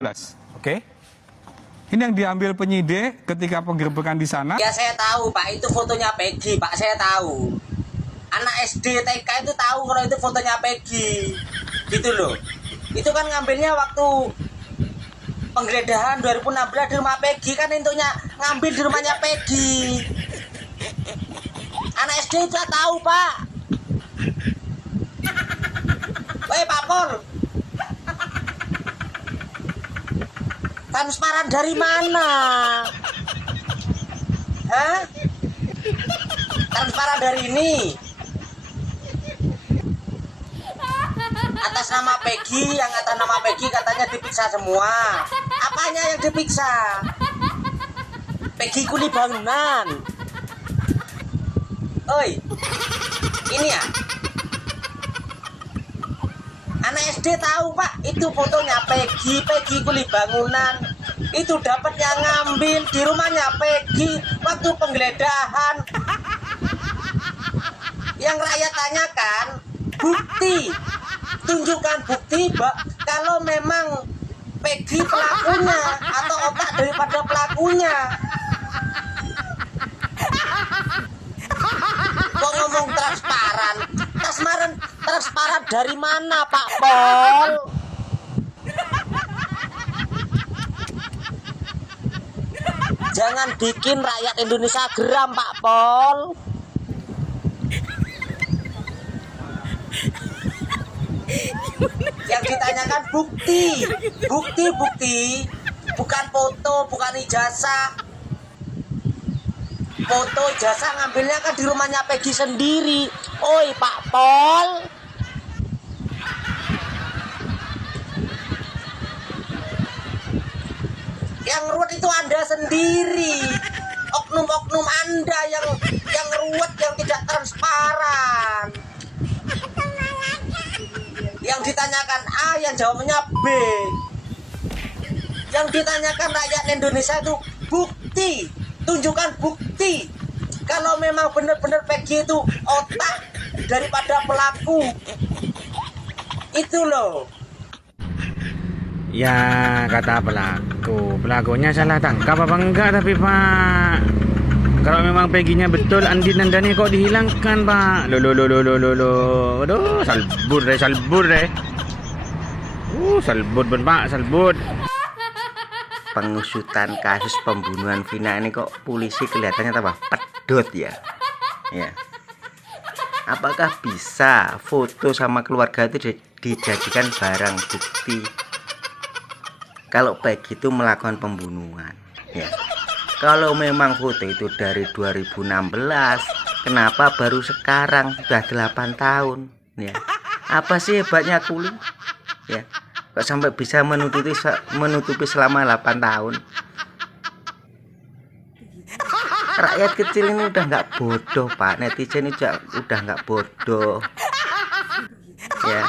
Oke. Ini yang diambil penyidik ketika penggerbekan di sana. Ya saya tahu Pak, itu fotonya Peggy Pak, saya tahu. Anak SD TK itu tahu kalau itu fotonya Peggy. Gitu loh. Itu kan ngambilnya waktu penggeledahan 2016 di rumah Peggy, kan intinya ngambil di rumahnya Peggy. Anak SD itu tahu Pak. Woi Pak Pol, transparan dari mana? Hah? Transparan dari ini. Atas nama Peggy, yang atas nama Peggy katanya diperiksa semua. Apanya yang diperiksa? Peggy kuli bangunan. Oi, ini ya. Anak SD tahu Pak, itu fotonya Peggy kuli bangunan. Itu dapatnya ngambil di rumahnya Peggy waktu penggeledahan. Yang rakyat tanyakan, bukti. Tunjukkan bukti kalau memang Peggy pelakunya atau otak daripada pelakunya. Kok ngomong transparan? Transparan dari mana Pak Pol? Jangan bikin rakyat Indonesia geram Pak Pol. Yang ditanyakan bukti, bukan foto, bukan ijazah. Foto ijazah ngambilnya kan di rumahnya Peggy sendiri. Oi Pak Pol, yang ruwet itu Anda sendiri. Oknum-oknum Anda yang ruwet, yang tidak transparan. Yang ditanyakan A, yang jawabnya B. Yang ditanyakan rakyat Indonesia itu bukti. Tunjukkan bukti kalau memang benar-benar Peggy itu otak daripada pelaku. Itu loh. Ya, kata pelakunya salah tangkap apa enggak, tapi Pak, kalau memang Peggy-nya betul, Andi dan Dani kok dihilangkan Pak? Aduh, salbut deh. Salbut Pak, salbut. Pengusutan kasus pembunuhan Vina ini kok polisi kelihatannya tambah pedot ya. Ya. Apakah bisa foto sama keluarga itu dijadikan barang bukti kalau Peggy itu melakukan pembunuhan? Ya. Kalau memang foto itu dari 2016, kenapa baru sekarang sudah 8 tahun? Ya. Apa sih hebatnya kuli? Ya. Kok sampai bisa menutupi selama 8 tahun? Rakyat kecil ini udah nggak bodoh Pak, netizen ini udah nggak bodoh. Ya,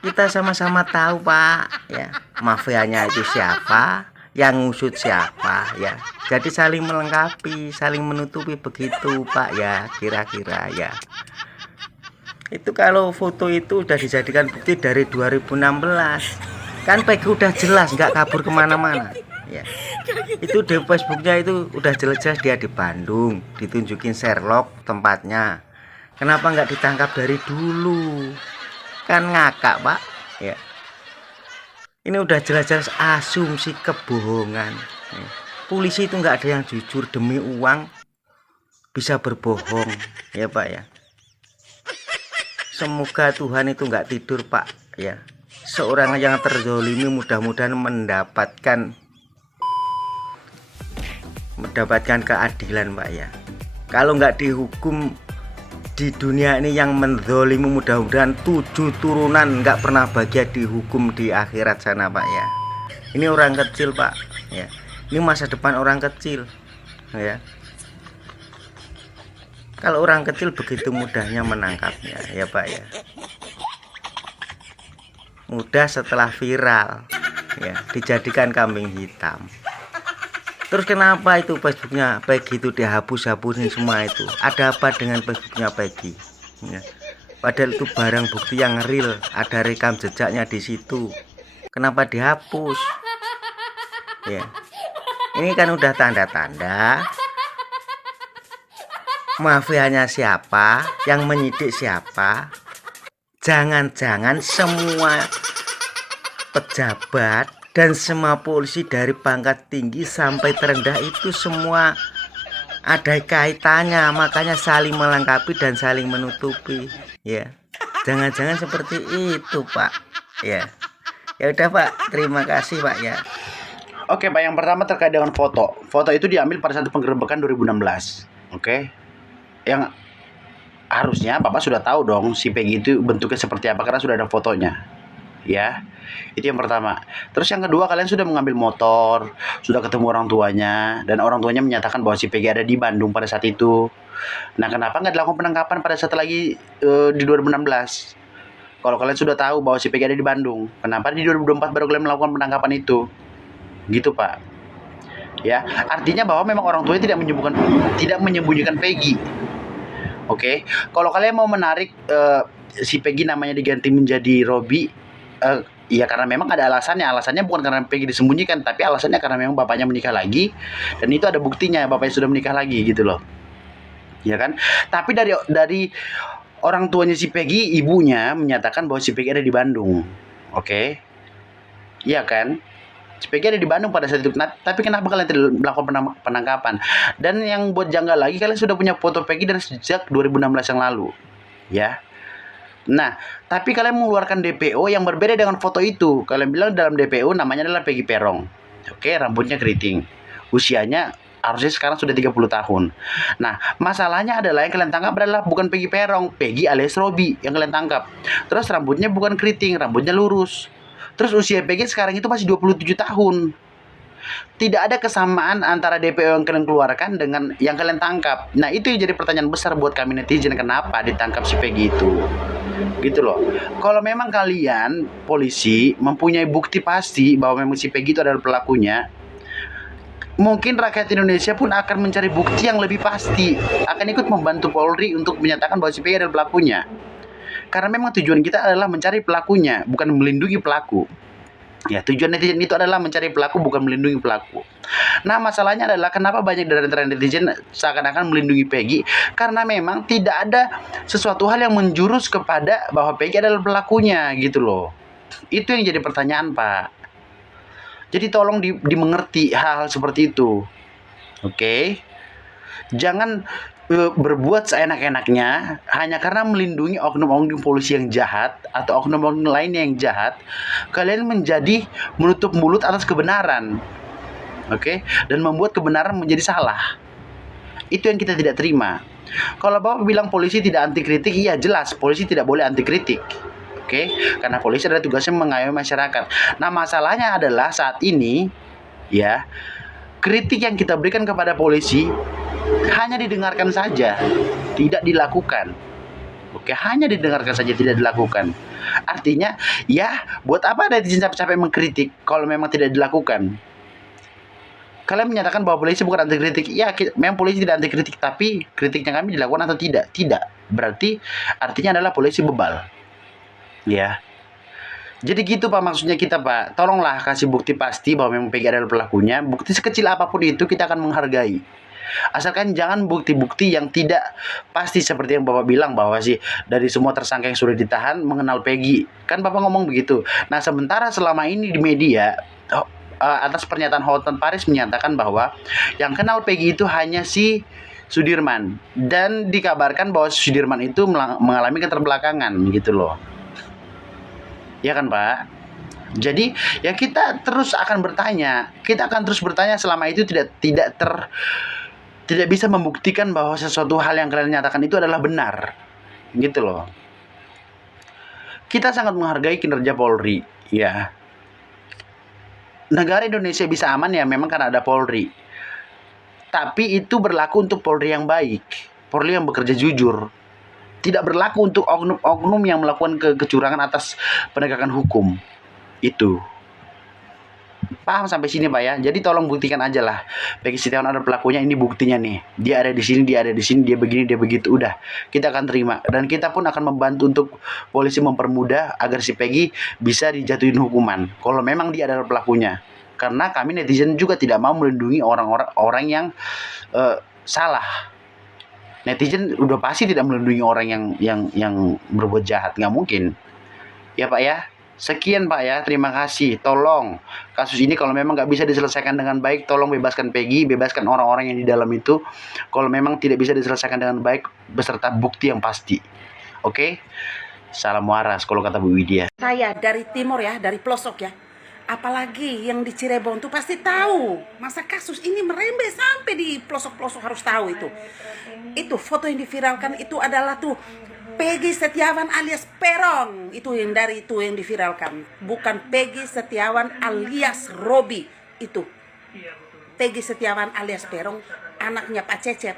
kita sama-sama tahu Pak, ya, mafianya itu siapa, yang ngusut siapa, ya. Jadi saling melengkapi, saling menutupi begitu Pak, ya, kira-kira ya. Itu kalau foto itu udah dijadikan bukti dari 2016, kan Peggy udah jelas nggak kabur kemana-mana ya. Itu di Facebooknya itu udah jelas-jelas dia di Bandung, ditunjukin Sherlock tempatnya. Kenapa nggak ditangkap dari dulu? Kan ngakak Pak ya. Ini udah jelas-jelas asumsi kebohongan ya. Polisi itu nggak ada yang jujur, demi uang bisa berbohong ya Pak ya. Semoga Tuhan itu nggak tidur Pak ya. Seorang yang terzolimi mudah-mudahan mendapatkan keadilan Pak ya. Kalau nggak dihukum di dunia ini yang menzolimi, mudah-mudahan 7 turunan nggak pernah bahagia dihukum di akhirat sana Pak ya. Ini orang kecil Pak ya. Ini masa depan orang kecil ya. Kalau orang kecil begitu mudahnya menangkapnya ya Pak ya. Mudah setelah viral ya, dijadikan kambing hitam. Terus kenapa itu Facebooknya Peggy itu dihapus-hapusin semua itu? Ada apa dengan Facebooknya Peggy ya? Padahal itu barang bukti yang real, ada rekam jejaknya di situ. Kenapa dihapus? Ya. Ini kan udah tanda-tanda mafianya siapa, yang menyidik siapa. Jangan-jangan semua pejabat dan semua polisi dari pangkat tinggi sampai terendah itu semua ada kaitannya, makanya saling melengkapi dan saling menutupi. Ya, jangan-jangan seperti itu, Pak. Ya, ya udah, Pak. Terima kasih, Pak, ya. Oke, Pak, yang pertama terkait dengan foto. Foto itu diambil pada saat penggerebekan 2016. Oke. Yang harusnya Bapak sudah tahu dong si Peggy itu bentuknya seperti apa karena sudah ada fotonya. Ya. Itu yang pertama. Terus yang kedua, kalian sudah mengambil motor, sudah ketemu orang tuanya, dan orang tuanya menyatakan bahwa si Peggy ada di Bandung pada saat itu. Nah, kenapa nggak dilakukan penangkapan pada saat lagi di 2016? Kalau kalian sudah tahu bahwa si Peggy ada di Bandung, kenapa di 2024 baru kalian melakukan penangkapan itu? Gitu, Pak. Ya, artinya bahwa memang orang tuanya tidak menyembunyikan Peggy. Oke, kalau kalian mau menarik si Peggy namanya diganti menjadi Robi, ya karena memang ada alasannya. Alasannya bukan karena Peggy disembunyikan, tapi alasannya karena memang bapaknya menikah lagi, dan itu ada buktinya bapaknya sudah menikah lagi, gitu loh. Ya kan? Tapi dari orang tuanya si Peggy, ibunya menyatakan bahwa si Peggy ada di Bandung. Oke, iya kan? Si Peggy ada di Bandung pada saat itu. Nah, tapi kenapa kalian tidak melakukan penangkapan? Dan yang buat janggal lagi, kalian sudah punya foto Peggy dari sejak 2016 yang lalu. Ya. Nah, tapi kalian mengeluarkan DPO yang berbeda dengan foto itu. Kalian bilang dalam DPO namanya adalah Peggy Perong. Oke, rambutnya keriting. Usianya harusnya sekarang sudah 30 tahun. Nah, masalahnya adalah yang kalian tangkap adalah bukan Peggy Perong, Peggy alias Robi yang kalian tangkap. Terus rambutnya bukan keriting, rambutnya lurus. Terus usia Peggy sekarang itu masih 27 tahun. Tidak ada kesamaan antara DPO yang kalian keluarkan dengan yang kalian tangkap. Nah, itu yang jadi pertanyaan besar buat kami netizen, kenapa ditangkap si Peggy itu. Gitu loh. Kalau memang kalian polisi mempunyai bukti pasti bahwa memang si Peggy itu adalah pelakunya, mungkin rakyat Indonesia pun akan mencari bukti yang lebih pasti, akan ikut membantu Polri untuk menyatakan bahwa si Peggy adalah pelakunya. Karena memang tujuan kita adalah mencari pelakunya, bukan melindungi pelaku. Ya, tujuan netizen itu adalah mencari pelaku, bukan melindungi pelaku. Nah, masalahnya adalah kenapa banyak dari antara netizen seakan-akan melindungi Peggy, karena memang tidak ada sesuatu hal yang menjurus kepada bahwa Peggy adalah pelakunya, gitu loh. Itu yang jadi pertanyaan, Pak. Jadi tolong dimengerti hal-hal seperti itu. Oke? Jangan berbuat seenak-enaknya hanya karena melindungi oknum-oknum polisi yang jahat atau oknum-oknum lainnya yang jahat. Kalian menjadi menutup mulut atas kebenaran. Oke? Dan membuat kebenaran menjadi salah. Itu yang kita tidak terima. Kalau Bapak bilang polisi tidak anti kritik, iya jelas polisi tidak boleh anti kritik. Oke? Karena polisi adalah tugasnya mengayomi masyarakat. Nah, masalahnya adalah saat ini ya, kritik yang kita berikan kepada polisi hanya didengarkan saja, tidak dilakukan. Oke, hanya didengarkan saja, tidak dilakukan. Artinya, ya, buat apa netizen capek-capek mengkritik kalau memang tidak dilakukan? Kalian menyatakan bahwa polisi bukan anti kritik. Ya, memang polisi tidak anti kritik, tapi kritiknya kami dilakukan atau tidak? Tidak. Berarti artinya adalah polisi bebal. Ya. Jadi gitu, Pak, maksudnya kita, Pak. Tolonglah kasih bukti pasti bahwa memang Peggy adalah pelakunya. Bukti sekecil apapun itu kita akan menghargai. Asalkan jangan bukti-bukti yang tidak pasti seperti yang Bapak bilang bahwa sih dari semua tersangka yang sudah ditahan mengenal Peggy. Kan Bapak ngomong begitu. Nah, sementara selama ini di media atas pernyataan Hotman Paris menyatakan bahwa yang kenal Peggy itu hanya si Sudirman, dan dikabarkan bahwa Sudirman itu mengalami keterbelakangan, gitu loh. Ya kan, Pak? Jadi ya kita terus akan bertanya. Kita akan terus bertanya selama itu tidak bisa membuktikan bahwa sesuatu hal yang kalian nyatakan itu adalah benar. Gitu loh. Kita sangat menghargai kinerja Polri, ya. Negara Indonesia bisa aman ya memang karena ada Polri. Tapi itu berlaku untuk Polri yang baik, Polri yang bekerja jujur. Tidak berlaku untuk oknum-oknum yang melakukan kecurangan atas penegakan hukum. Itu. Paham sampai sini Pak ya? Jadi tolong buktikan aja lah. Peggy Setiawan ada pelakunya, ini buktinya nih. Dia ada di sini, dia ada di sini, dia begini, dia begitu. Udah, kita akan terima. Dan kita pun akan membantu untuk polisi mempermudah agar si Peggy bisa dijatuhin hukuman. Kalau memang dia adalah pelakunya. Karena kami netizen juga tidak mau melindungi orang-orang yang salah. Netizen udah pasti tidak melindungi orang yang berbuat jahat, nggak mungkin. Ya Pak ya. Sekian Pak ya, terima kasih. Tolong kasus ini kalau memang nggak bisa diselesaikan dengan baik, tolong bebaskan Peggy, bebaskan orang-orang yang di dalam itu. Kalau memang tidak bisa diselesaikan dengan baik, beserta bukti yang pasti. Oke? Salam waras kalau kata Bu Widya. Saya dari timur ya, dari pelosok ya. Apalagi yang di Cirebon tuh pasti tahu. Masa kasus ini merembet sampai di pelosok-pelosok harus tahu itu. Itu foto yang diviralkan itu adalah tuh Peggy Setiawan alias Perong. Itu yang diviralkan. Bukan Peggy Setiawan alias Robi. Itu Peggy Setiawan alias Perong, anaknya Pak Cecep.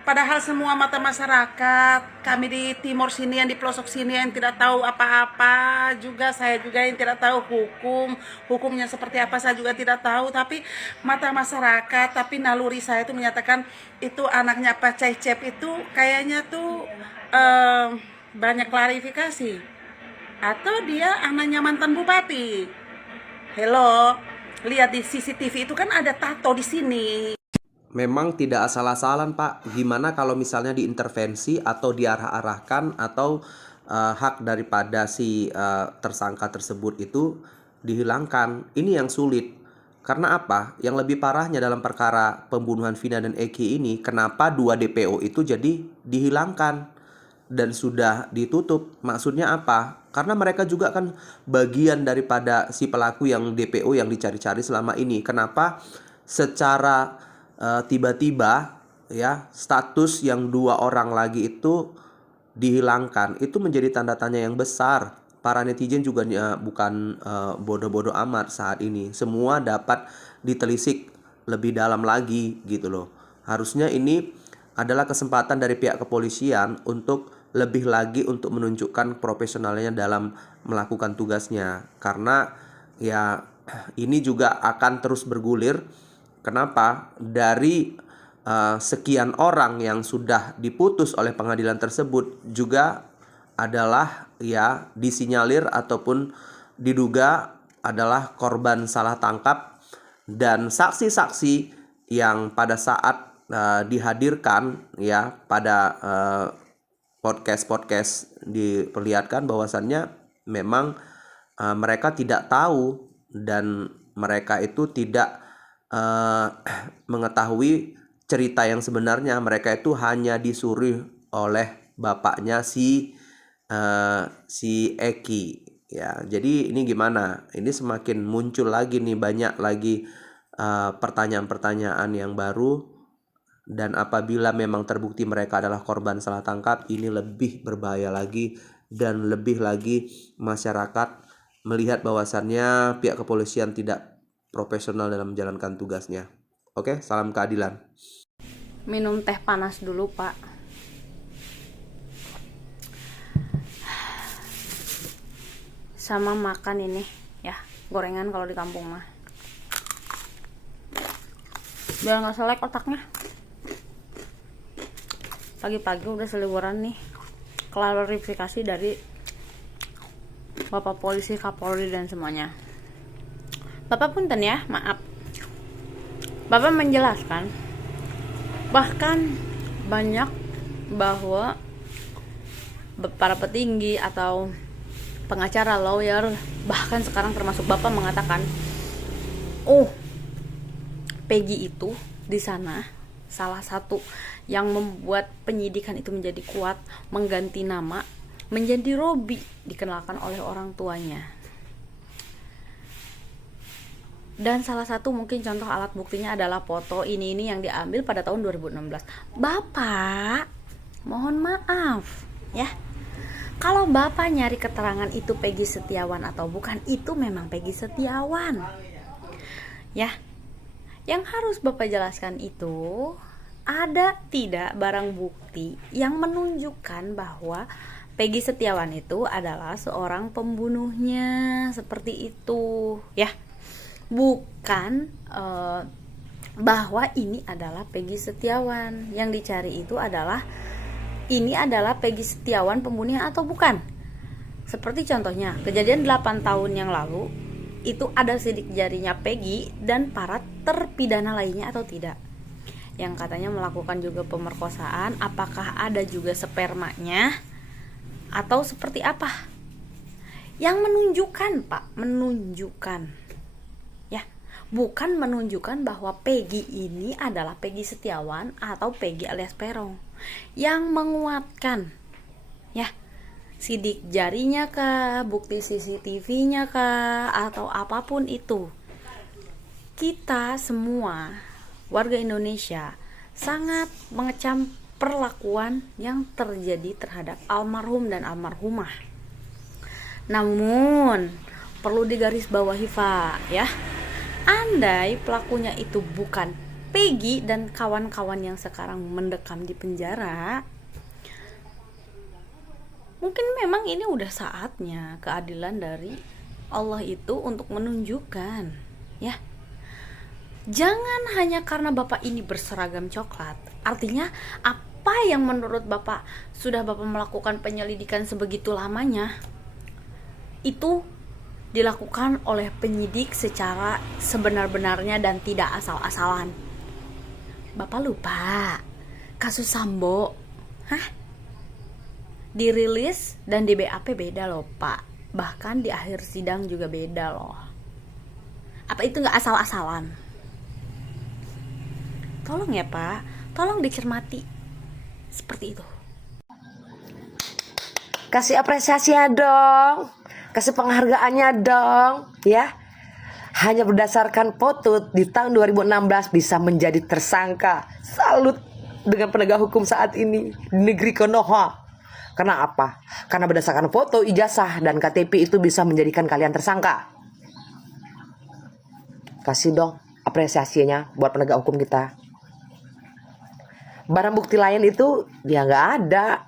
Padahal semua mata masyarakat, kami di timur sini, yang di pelosok sini yang tidak tahu apa-apa, juga saya juga yang tidak tahu hukumnya seperti apa saya juga tidak tahu, tapi mata masyarakat, tapi naluri saya itu menyatakan itu anaknya Pak Cecep itu kayaknya tuh banyak klarifikasi, atau dia anaknya mantan bupati. Hello, lihat di CCTV itu kan ada tato di sini. Memang tidak asal-asalan Pak. Gimana kalau misalnya diintervensi atau diarah-arahkan atau hak daripada si tersangka tersebut itu dihilangkan. Ini yang sulit. Karena apa? Yang lebih parahnya dalam perkara pembunuhan Vina dan Eki ini, kenapa 2 DPO itu jadi dihilangkan dan sudah ditutup? Maksudnya apa? Karena mereka juga kan bagian daripada si pelaku yang DPO yang dicari-cari selama ini. Kenapa secara tiba-tiba ya status yang 2 orang lagi itu dihilangkan? Itu menjadi tanda tanya yang besar. Para netizen juga bukan bodoh-bodoh amat saat ini. Semua dapat ditelisik lebih dalam lagi gitu loh. Harusnya ini adalah kesempatan dari pihak kepolisian untuk lebih lagi untuk menunjukkan profesionalnya dalam melakukan tugasnya. Karena ya ini juga akan terus bergulir. Kenapa? Dari sekian orang yang sudah diputus oleh pengadilan tersebut juga adalah ya disinyalir ataupun diduga adalah korban salah tangkap, dan saksi-saksi yang pada saat dihadirkan ya pada podcast diperlihatkan bahwasannya memang mereka tidak tahu dan mereka itu tidak mengetahui cerita yang sebenarnya. Mereka itu hanya disuruh oleh bapaknya si Eki ya. Jadi ini gimana? Ini semakin muncul lagi nih, banyak lagi pertanyaan-pertanyaan yang baru. Dan apabila memang terbukti mereka adalah korban salah tangkap, ini lebih berbahaya lagi, dan lebih lagi masyarakat melihat bahwasannya pihak kepolisian tidak profesional dalam menjalankan tugasnya. Oke, salam keadilan. Minum teh panas dulu, Pak. Sama makan ini, ya, gorengan kalau di kampung mah. Biar nggak selek otaknya. Pagi-pagi udah seliburan nih. Klarifikasi dari Bapak Polisi, Kapolri, dan semuanya. Bapak punten ya, maaf. Bapak menjelaskan bahkan banyak bahwa para petinggi atau pengacara, lawyer, bahkan sekarang termasuk Bapak mengatakan, Peggy itu di sana salah satu yang membuat penyidikan itu menjadi kuat, mengganti nama menjadi Robi, dikenalkan oleh orang tuanya. Dan salah satu mungkin contoh alat buktinya adalah foto ini yang diambil pada tahun 2016. Bapak, mohon maaf ya. Kalau Bapak nyari keterangan itu Peggy Setiawan atau bukan, itu memang Peggy Setiawan. Ya. Yang harus Bapak jelaskan itu ada tidak barang bukti yang menunjukkan bahwa Peggy Setiawan itu adalah seorang pembunuhnya, seperti itu, ya. bukan bahwa ini adalah Peggy Setiawan. Yang dicari itu adalah ini adalah Peggy Setiawan pembunuhnya atau bukan. Seperti contohnya kejadian 8 tahun yang lalu, itu ada sidik jarinya Peggy dan para terpidana lainnya atau tidak, yang katanya melakukan juga pemerkosaan. Apakah ada juga spermanya atau seperti apa? Yang menunjukkan, Pak, menunjukkan ya, bukan menunjukkan bahwa Peggy ini adalah Peggy Setiawan atau Peggy alias Peron. Yang menguatkan ya, sidik jarinya kah, bukti CCTV-nya kah, atau apapun itu, kita semua warga Indonesia sangat mengecam perlakuan yang terjadi terhadap almarhum dan almarhumah. Namun perlu digarisbawahi, Pak, ya, andai pelakunya itu bukan Peggy dan kawan-kawan yang sekarang mendekam di penjara, mungkin memang ini udah saatnya keadilan dari Allah itu untuk menunjukkan, ya. Jangan hanya karena Bapak ini berseragam coklat, artinya apa yang menurut Bapak sudah Bapak melakukan penyelidikan sebegitu lamanya, itu dilakukan oleh penyidik secara sebenar-benarnya dan tidak asal-asalan. Bapak lupa kasus Sambo, dirilis dan di BAP beda loh, Pak. Bahkan di akhir sidang juga beda loh. Apa itu nggak asal-asalan? Tolong ya, Pak, tolong dicermati seperti itu. Kasih apresiasinya dong, kasih penghargaannya dong, ya. Hanya berdasarkan foto di tahun 2016 bisa menjadi tersangka. Salut dengan penegak hukum saat ini di negeri Konoha. Karena apa? Karena berdasarkan foto, ijazah, dan KTP itu bisa menjadikan kalian tersangka. Kasih dong apresiasinya buat penegak hukum kita. Barang bukti lain itu dia nggak ada.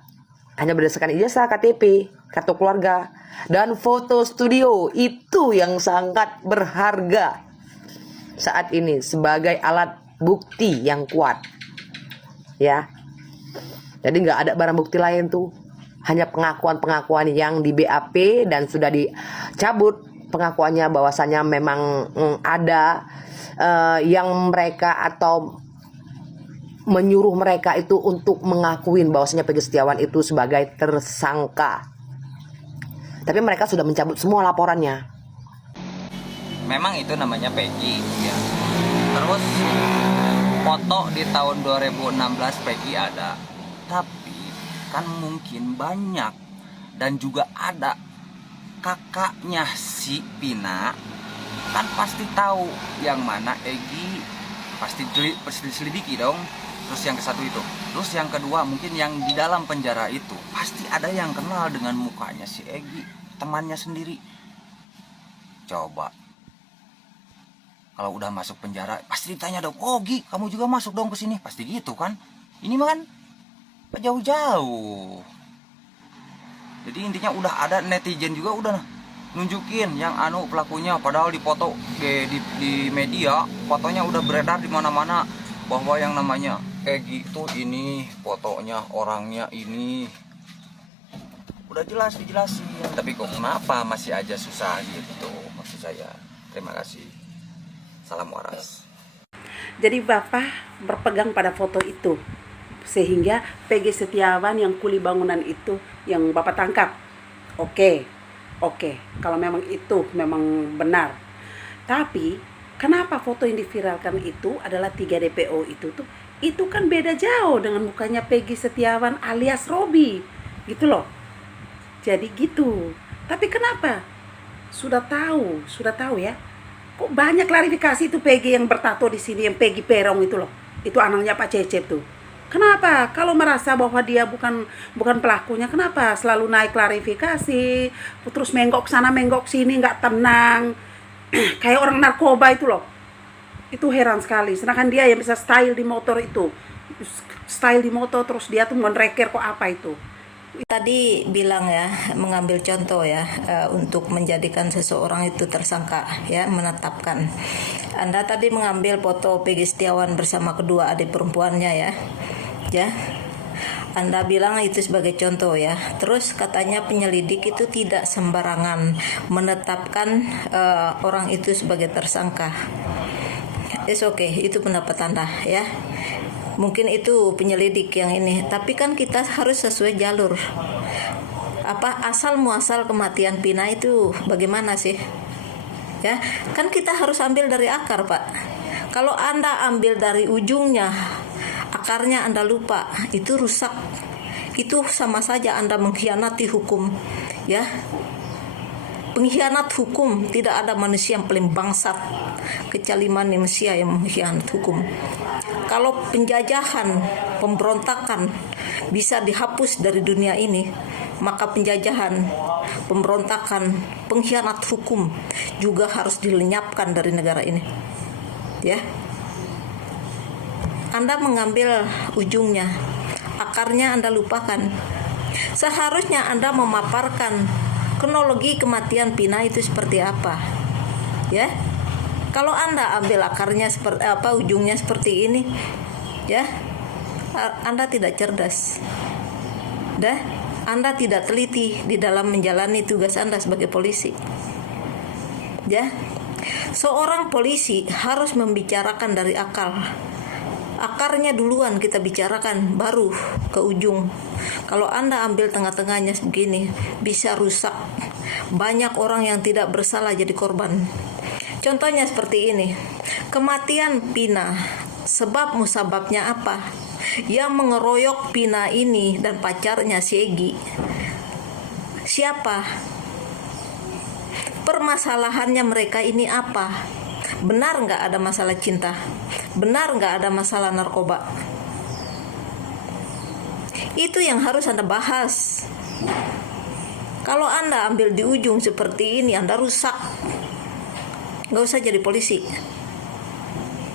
Hanya berdasarkan ijazah, KTP, kartu keluarga, dan foto studio. Itu yang sangat berharga saat ini sebagai alat bukti yang kuat, ya. Jadi nggak ada barang bukti lain tuh, hanya pengakuan-pengakuan yang di BAP dan sudah dicabut pengakuannya bahwasanya memang ada yang mereka atau menyuruh mereka itu untuk mengakuin bahwasanya Peggy Setiawan itu sebagai tersangka. Tapi mereka sudah mencabut semua laporannya. Memang itu namanya Peggy ya. Terus foto di tahun 2016 Peggy ada. Tapi kan mungkin banyak dan juga ada kakaknya si Pina, kan pasti tahu yang mana Egy, pasti diselidiki dong. Terus yang ke satu itu, terus yang kedua mungkin yang di dalam penjara itu pasti ada yang kenal dengan mukanya si Egy, temannya sendiri. Coba kalau udah masuk penjara pasti ditanya dong, oh Gi, kamu juga masuk dong ke sini, pasti gitu kan. Ini mah kan jauh-jauh. Jadi intinya udah ada netizen juga udah nunjukin yang pelakunya, padahal di foto di media fotonya udah beredar di mana-mana bahwa yang namanya Egy itu ini fotonya, orangnya ini udah jelas dijelasin. Tapi kok kenapa masih aja susah gitu, maksud saya. Terima kasih. Salam waras. Jadi Bapak berpegang pada foto itu sehingga Peggy Setiawan yang kuli bangunan itu yang Bapak tangkap. Oke, kalau memang itu memang benar. Tapi kenapa foto yang diviralkan itu adalah 3 DPO itu kan beda jauh dengan mukanya Peggy Setiawan alias Robby gitu loh. Jadi gitu. Tapi kenapa? Sudah tahu ya. Kok banyak klarifikasi itu Peggy yang bertato di sini, yang Peggy Perong itu loh. Itu anaknya Pak Cecep tuh. Kenapa? Kalau merasa bahwa dia bukan pelakunya, kenapa selalu naik klarifikasi, terus menggok sana menggok sini, nggak tenang, kayak orang narkoba itu loh. Itu heran sekali. Sedangkan dia yang bisa style di motor itu, style di motor terus dia tuh menreker kok apa itu? Tadi bilang ya, mengambil contoh ya, untuk menjadikan seseorang itu tersangka ya, menetapkan. Anda tadi mengambil foto Peggy Setiawan bersama kedua adik perempuannya ya. Ya. Anda bilang itu sebagai contoh ya. Terus katanya penyelidik itu tidak sembarangan menetapkan orang itu sebagai tersangka. It's okay, itu pendapat Anda ya. Mungkin itu penyelidik yang ini, tapi kan kita harus sesuai jalur. Asal muasal kematian Pina itu bagaimana sih? Ya, kan kita harus ambil dari akar, Pak. Kalau Anda ambil dari ujungnya, akarnya Anda lupa, itu rusak. Itu sama saja Anda mengkhianati hukum, ya. Pengkhianat hukum, tidak ada manusia yang paling bangsat kecuali manusia yang mengkhianat hukum. Kalau penjajahan, pemberontakan bisa dihapus dari dunia ini, maka penjajahan, pemberontakan, pengkhianat hukum juga harus dilenyapkan dari negara ini. Ya. Anda mengambil ujungnya, akarnya Anda lupakan. Seharusnya Anda memaparkan kronologi kematian Pina itu seperti apa, ya. Kalau Anda ambil akarnya seperti ujungnya seperti ini, ya, Anda tidak cerdas, Anda tidak teliti di dalam menjalani tugas Anda sebagai polisi, ya. Seorang polisi harus membicarakan dari akar. Akarnya duluan kita bicarakan, baru ke ujung. Kalau Anda ambil tengah-tengahnya begini, bisa rusak. Banyak orang yang tidak bersalah jadi korban. Contohnya seperti ini. Kematian Pina, sebab musababnya apa? Yang mengeroyok Pina ini dan pacarnya si Egy. Siapa? Permasalahannya mereka ini apa? Benar nggak ada masalah cinta? Benar nggak ada masalah narkoba? Itu yang harus Anda bahas. Kalau Anda ambil di ujung seperti ini, Anda rusak. Nggak usah jadi polisi,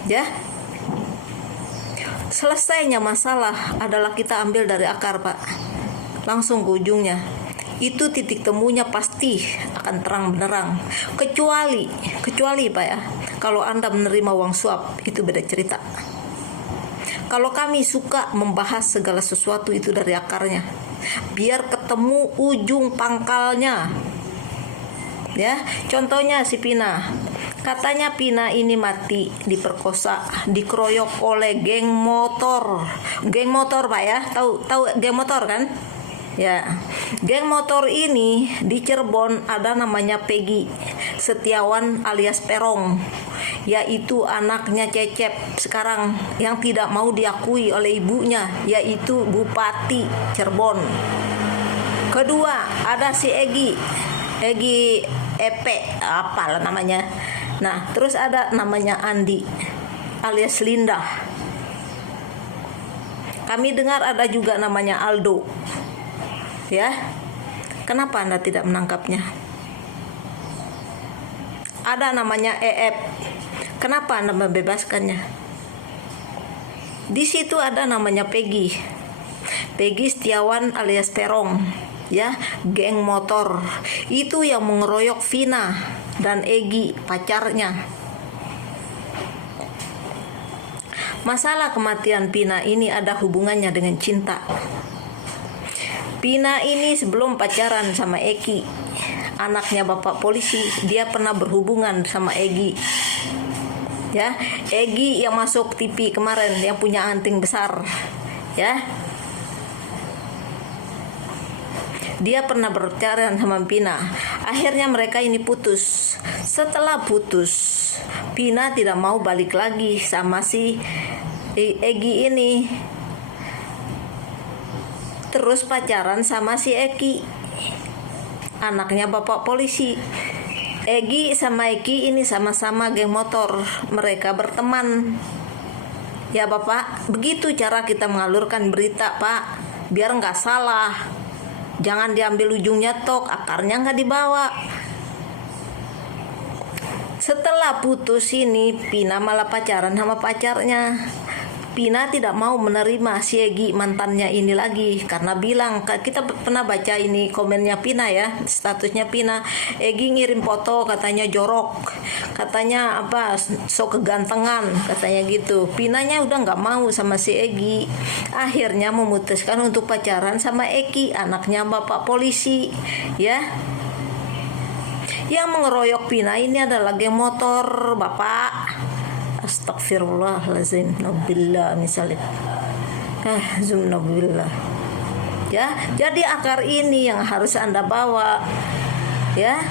ya. Selesainya masalah adalah kita ambil dari akar, Pak, langsung ke ujungnya. Itu titik temunya pasti akan terang benderang. Kecuali Pak ya, kalau Anda menerima uang suap, itu beda cerita. Kalau kami suka membahas segala sesuatu itu dari akarnya, biar ketemu ujung pangkalnya. Ya, contohnya si Pina. Katanya Pina ini mati diperkosa, dikeroyok oleh geng motor. Geng motor, Pak ya. Tahu geng motor kan? Ya. Geng motor ini di Cirebon ada namanya Peggy Setiawan alias Perong, yaitu anaknya Cecep sekarang yang tidak mau diakui oleh ibunya, yaitu Bupati Cirebon. Kedua, ada si Egy Epe, apalah namanya. Nah, terus ada namanya Andi alias Linda. Kami dengar ada juga namanya Aldo. Ya. Kenapa Anda tidak menangkapnya? Ada namanya EF. Kenapa Anda membebaskannya? Di situ ada namanya Peggy Setiawan alias Perong, ya, geng motor. Itu yang mengeroyok Vina dan Egy, pacarnya. Masalah kematian Pina ini ada hubungannya dengan cinta. Pina ini sebelum pacaran sama Egy, anaknya bapak polisi, dia pernah berhubungan sama Egy. Ya, Egy yang masuk TV kemarin, yang punya anting besar. Ya. Dia pernah berpacaran sama Pina. Akhirnya mereka ini putus. Setelah putus, Pina tidak mau balik lagi sama si Egy ini. Terus pacaran sama si Egy, anaknya bapak polisi. Egy sama Egy ini sama-sama geng motor. Mereka berteman. Ya Bapak, begitu cara kita mengalurkan berita, Pak. Biar nggak salah. Jangan diambil ujungnya tok, akarnya nggak dibawa. Setelah putus ini, Pina malah pacaran sama pacarnya. Pina tidak mau menerima si Egi mantannya ini lagi karena bilang, kita pernah baca ini komennya Pina ya, statusnya Pina, Egi ngirim foto katanya jorok, katanya apa so kegantengan katanya gitu. Pinanya udah nggak mau sama si Egi, akhirnya memutuskan untuk pacaran sama Eki, anaknya bapak polisi ya. Yang mengeroyok Pina ini adalah geng motor bapak. Astagfirullahaladzim, nabillah misalnya, nabillah. Ya, jadi akar ini yang harus Anda bawa. Ya,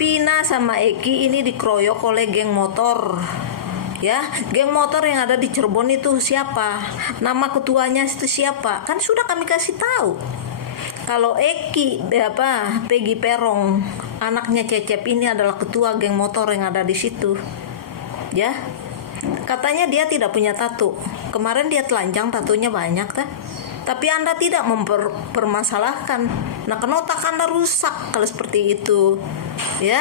Pina sama Eki ini dikeroyok oleh geng motor. Ya, geng motor yang ada di Cirebon itu siapa? Nama ketuanya itu siapa? Kan sudah kami kasih tahu. Kalau Eki Peggy Perong, anaknya Cecep ini adalah ketua geng motor yang ada di situ. Ya, katanya dia tidak punya tato. Kemarin dia telanjang, tatonya banyak kan? Tapi Anda tidak mempermasalahkan. Nah, kan otak Anda rusak kalau seperti itu. Ya,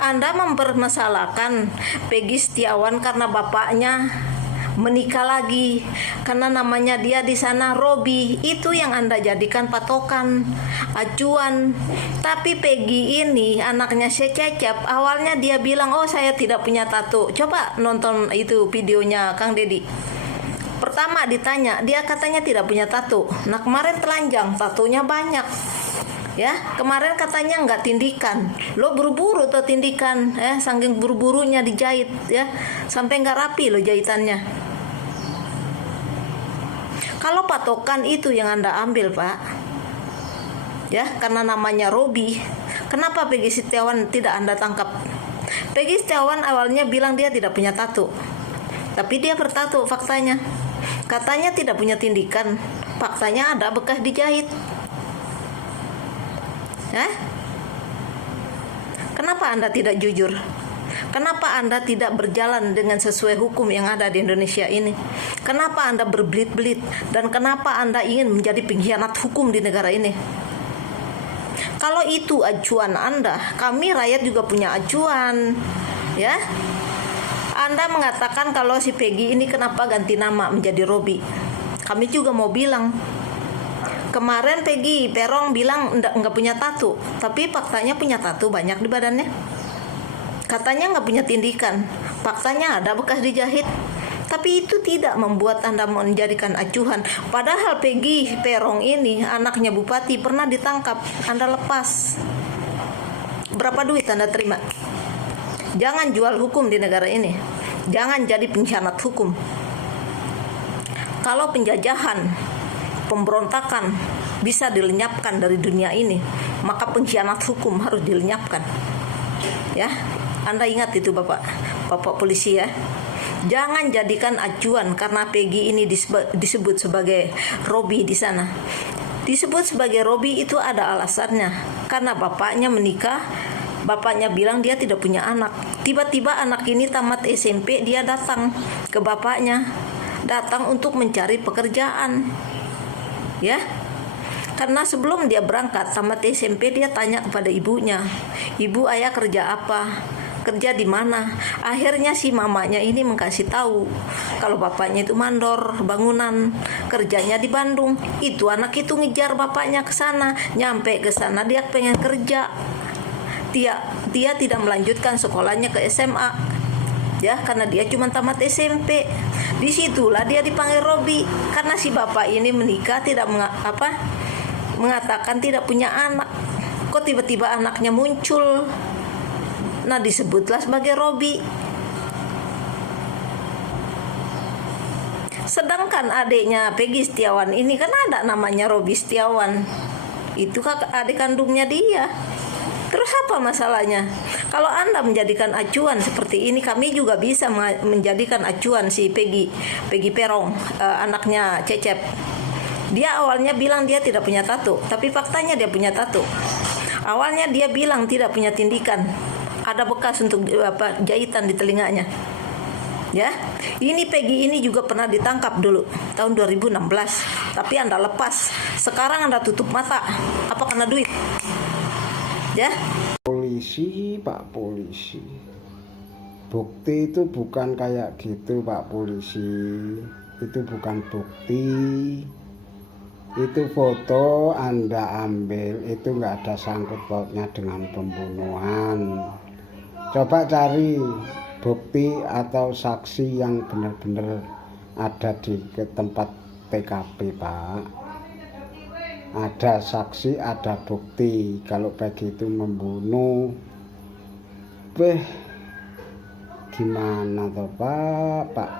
Anda mempermasalahkan Peggy Setiawan karena bapaknya menikah lagi, karena namanya dia di sana Robi. Itu yang Anda jadikan patokan, acuan. Tapi Peggy ini anaknya si Cecep, awalnya dia bilang, oh saya tidak punya tato. Coba nonton itu videonya Kang Deddy. Pertama ditanya, dia katanya tidak punya tato. Nah, kemarin telanjang, tatonya banyak. Ya, kemarin katanya nggak tindikan. Lo buru-buru tuh tindikan, saking buru-burunya dijahit ya, sampai nggak rapi lo jahitannya. Kalau patokan itu yang Anda ambil, Pak, ya, karena namanya Robi, kenapa Peggy Setiawan tidak Anda tangkap? Peggy Setiawan awalnya bilang dia tidak punya tato, tapi dia bertato faktanya. Katanya tidak punya tindikan, faktanya ada bekas dijahit. Kenapa Anda tidak jujur? Kenapa Anda tidak berjalan dengan sesuai hukum yang ada di Indonesia ini? Kenapa Anda berbelit-belit? Dan kenapa Anda ingin menjadi pengkhianat hukum di negara ini? Kalau itu acuan Anda, kami rakyat juga punya acuan. Ya, Anda mengatakan kalau si Peggy ini kenapa ganti nama menjadi Robi? Kami juga mau bilang, kemarin Peggy Perong bilang enggak punya tato, tapi faktanya punya tato banyak di badannya. Katanya nggak punya tindikan, faktanya ada bekas dijahit. Tapi itu tidak membuat Anda menjadikan acuan. Padahal Peggy Perong ini anaknya bupati pernah ditangkap, Anda lepas. Berapa duit Anda terima? Jangan jual hukum di negara ini. Jangan jadi pengkhianat hukum. Kalau penjajahan, pemberontakan bisa dilenyapkan dari dunia ini, maka pengkhianat hukum harus dilenyapkan. Ya, Anda ingat itu Bapak polisi ya. Jangan jadikan acuan karena Peggy ini disebut sebagai Robi di sana. Disebut sebagai Robi itu ada alasannya. Karena bapaknya menikah, bapaknya bilang dia tidak punya anak. Tiba-tiba anak ini tamat SMP, dia datang ke bapaknya, datang untuk mencari pekerjaan. Ya, karena sebelum dia berangkat tamat SMP, dia tanya kepada ibunya, ibu ayah kerja apa, kerja di mana. Akhirnya si mamanya ini mengkasih tahu kalau bapaknya itu mandor bangunan, kerjanya di Bandung. Itu anak itu ngejar bapaknya ke sana, nyampe ke sana dia pengen kerja. Dia tidak melanjutkan sekolahnya ke SMA. Ya, karena dia cuma tamat SMP. Disitulah dia dipanggil Robi, karena si bapak ini menikah tidak mengatakan tidak punya anak. Kok tiba-tiba anaknya muncul? Nah, disebutlah sebagai Robi. Sedangkan adiknya Peggy Setiawan ini kan ada namanya Robi Setiawan. Itu adik kandungnya dia. Terus apa masalahnya? Kalau Anda menjadikan acuan seperti ini, kami juga bisa menjadikan acuan si Peggy Perong, anaknya Cecep. Dia awalnya bilang dia tidak punya tato, tapi faktanya dia punya tato. Awalnya dia bilang tidak punya tindikan, ada bekas untuk jahitan di telinganya. Ya, ini Peggy ini juga pernah ditangkap dulu tahun 2016, tapi Anda lepas. Sekarang Anda tutup mata, apa karena duit? Ya. Polisi, Pak Polisi. bukti itu bukan kayak gitu Pak Polisi. Itu bukan bukti. Itu foto Anda ambil, itu nggak ada sangkut pautnya dengan pembunuhan. Coba cari bukti atau saksi yang benar-benar ada di tempat TKP Pak. Ada saksi, ada bukti kalau Peggy itu membunuh. Gimana toh Pak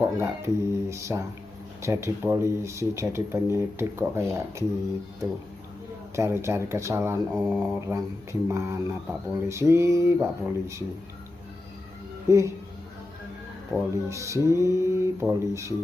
kok nggak bisa jadi polisi, jadi penyidik kok kayak gitu, cari-cari kesalahan orang. Gimana Pak Polisi, Pak Polisi, polisi